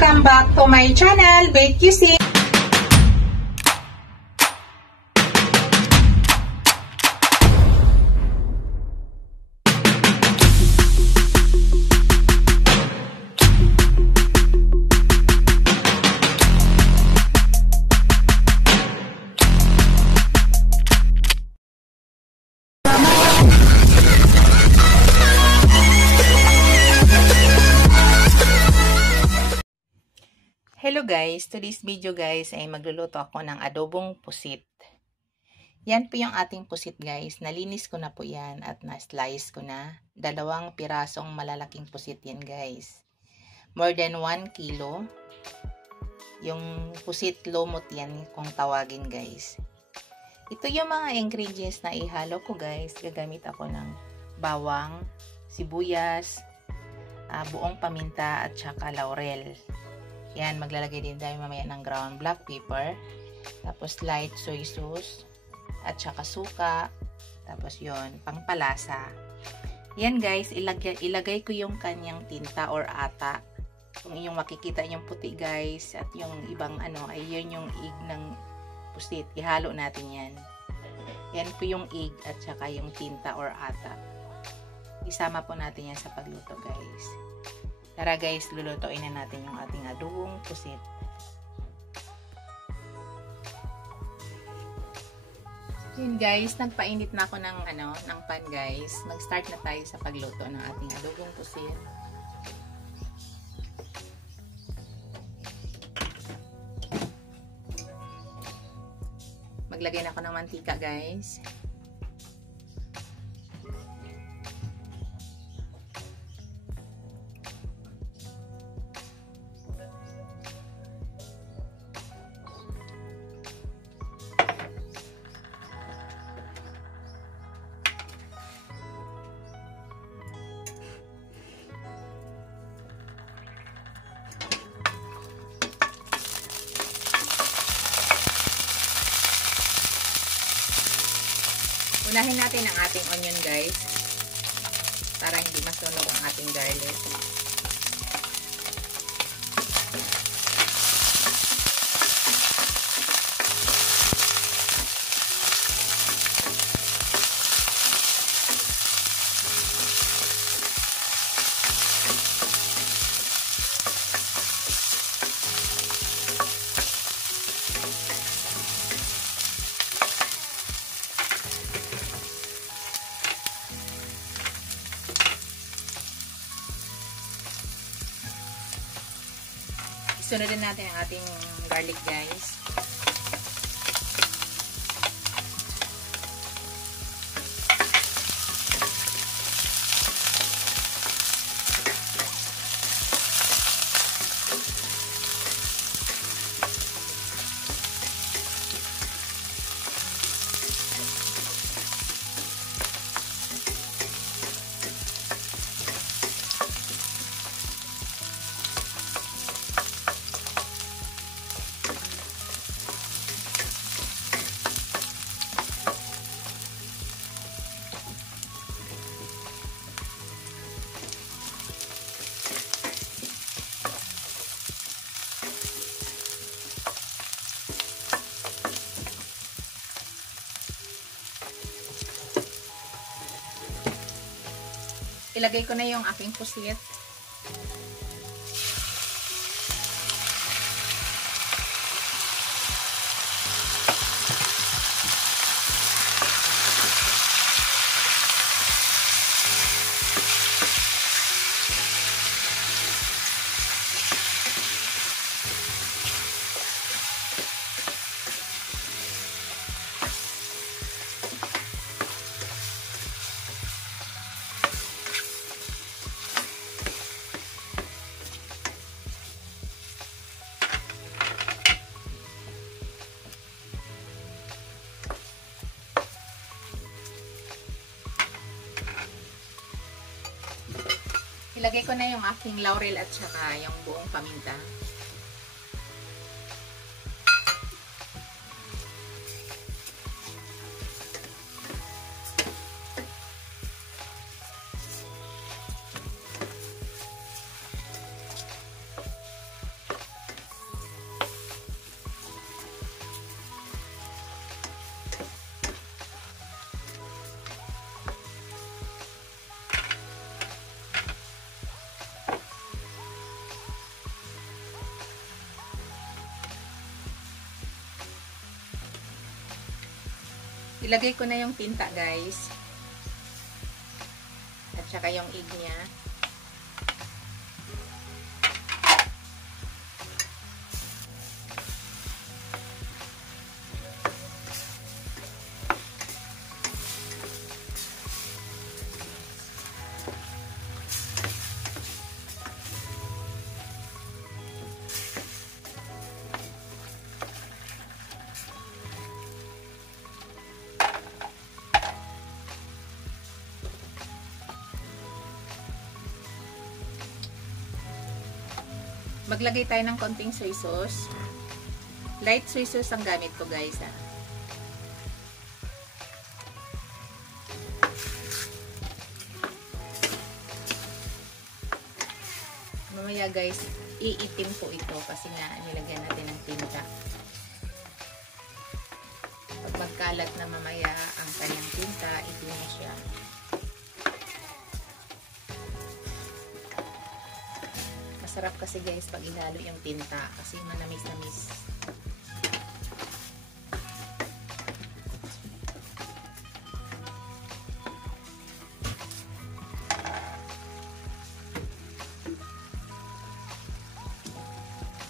Welcome back to my channel, Bake QC. Hello guys, today's video guys ay magluluto ako ng adobong pusit. Yan po yung ating pusit guys. Nalinis ko na po yan at na-slice ko na. 2 pirasong malalaking pusit yan guys. More than 1 kilo. Yung pusit lumot yan kung tawagin guys. Ito yung mga ingredients na ihalo ko guys. Gagamit ako ng bawang, sibuyas, buong paminta at saka laurel. Yan, maglalagay din tayo mamaya ng ground black pepper. Tapos light soy sauce. At saka suka. Tapos yon pangpalasa. Yan guys, ilagay ko yung kanyang tinta or ata. Kung inyong makikita yung puti guys. At yung ibang ay yun yung egg ng pusit. Ihalo natin yan. Yan po yung egg at saka yung tinta or ata. Isama po natin yan sa pagluto guys. Tara guys, lulutuin na natin yung ating adobong pusit. Yun guys, nagpainit na ako ng pan guys. Mag-start na tayo sa pagluto ng ating adobong pusit. Maglagay na ako ng mantika guys. Unahin natin ang ating onion guys para hindi masunog ang ating garlic. Sunodin natin ang ating garlic guys. Ilagay ko na yung aking pusit. Ilagay ko na yung aking laurel at saka yung buong paminta. Ilagay ko na yung tinta guys. At saka yung egg niya. Maglagay tayo ng konting soy sauce. Light soy sauce ang gamit ko guys ha. Mamaya guys, iitim po ito kasi nga nilagyan natin ng tinta. Pag magkalat na mamaya ang kanyang tinta, itim na siya. Masarap kasi guys pag ihalo yung tinta kasi manamis-namis.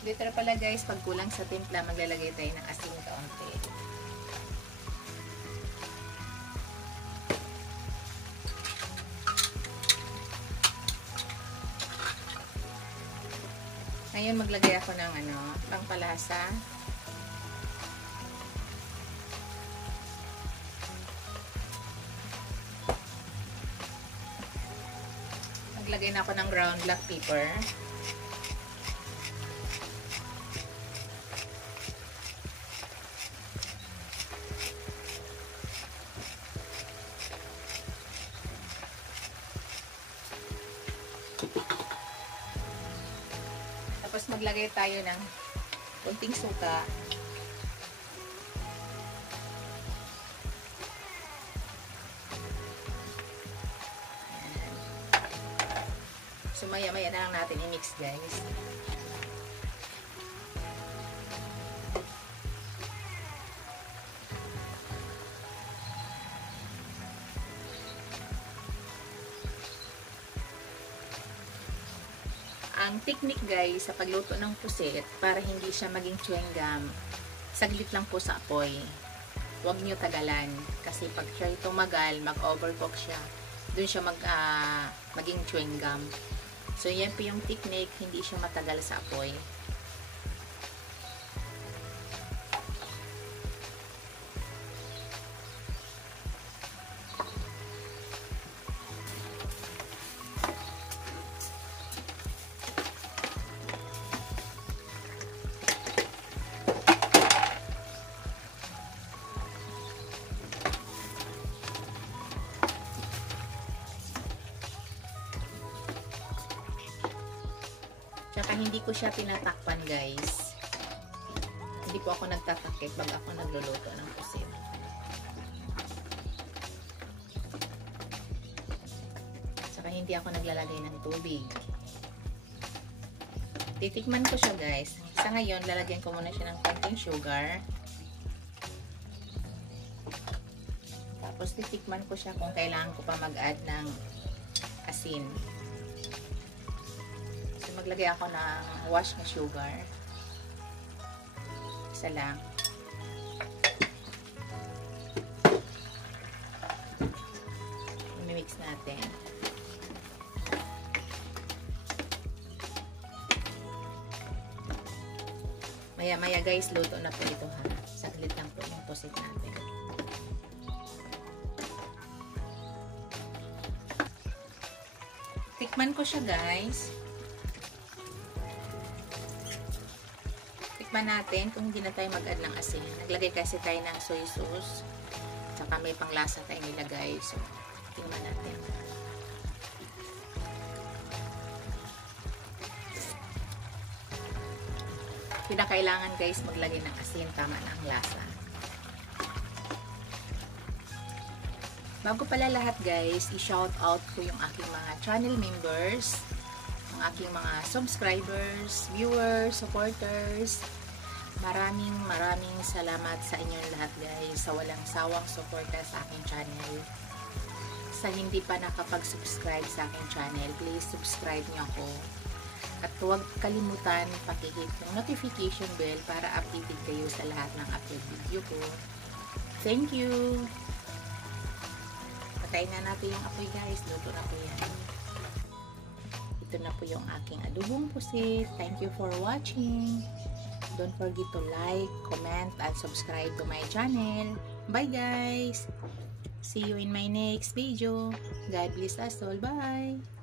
Dito pala guys, pag kulang sa timpla, maglalagay tayo ng asin kaunti. Ngayon maglagay ako ng pangpalasa. Maglagay na ako ng ground black pepper. Tapos maglagay tayo ng kunting suka. So maya-maya na lang natin i-mix guys. Ang technique guys sa pagluto ng pusit para hindi siya maging chewing gum, saglit lang po sa apoy. Huwag nyo tagalan kasi pag siya tumagal, mag-overcook siya, dun siya maging chewing gum. So yan po yung technique, hindi siya matagal sa apoy. Tsaka hindi ko siya tinatakpan guys. Hindi po ako nagtatakip pag ako nagluluto ng pusit. Tsaka hindi ako naglalagay ng tubig. Titikman ko siya guys. Sa ngayon, lalagyan ko muna siya ng konting sugar. Tapos titikman ko siya kung kailangan ko pa mag-add ng asin. Maglagay ako ng wash na sugar. Isa lang. I-mix natin. Maya-maya guys, luto na po ito ha. Saglit lang po yung pusit natin. Tikman ko siya guys. Tikman natin kung hindi na tayo mag-add ng asin. Naglagay kasi tayo ng soy sauce. Tsaka may panglasa tayong nilagay. So, tingnan natin. Pinakailangan guys maglagay ng asin. Tama na ang lasa. Bago pala lahat guys, i-shout out ko yung aking mga channel members, ang aking mga subscribers, viewers, supporters, Maraming salamat sa inyong lahat guys sa walang sawang suporta sa aking channel. Sa hindi pa nakapag-subscribe sa aking channel, please subscribe niyo ako. At huwag kalimutan pakihit yung notification bell para updated kayo sa lahat ng upload video ko. Thank you! Patayin na natin yung apoy guys. Luto na po yan. Ito na po yung aking adobong pusit. Thank you for watching. Don't forget to like, comment, and subscribe to my channel. Bye guys! See you in my next video. God bless us all. Bye!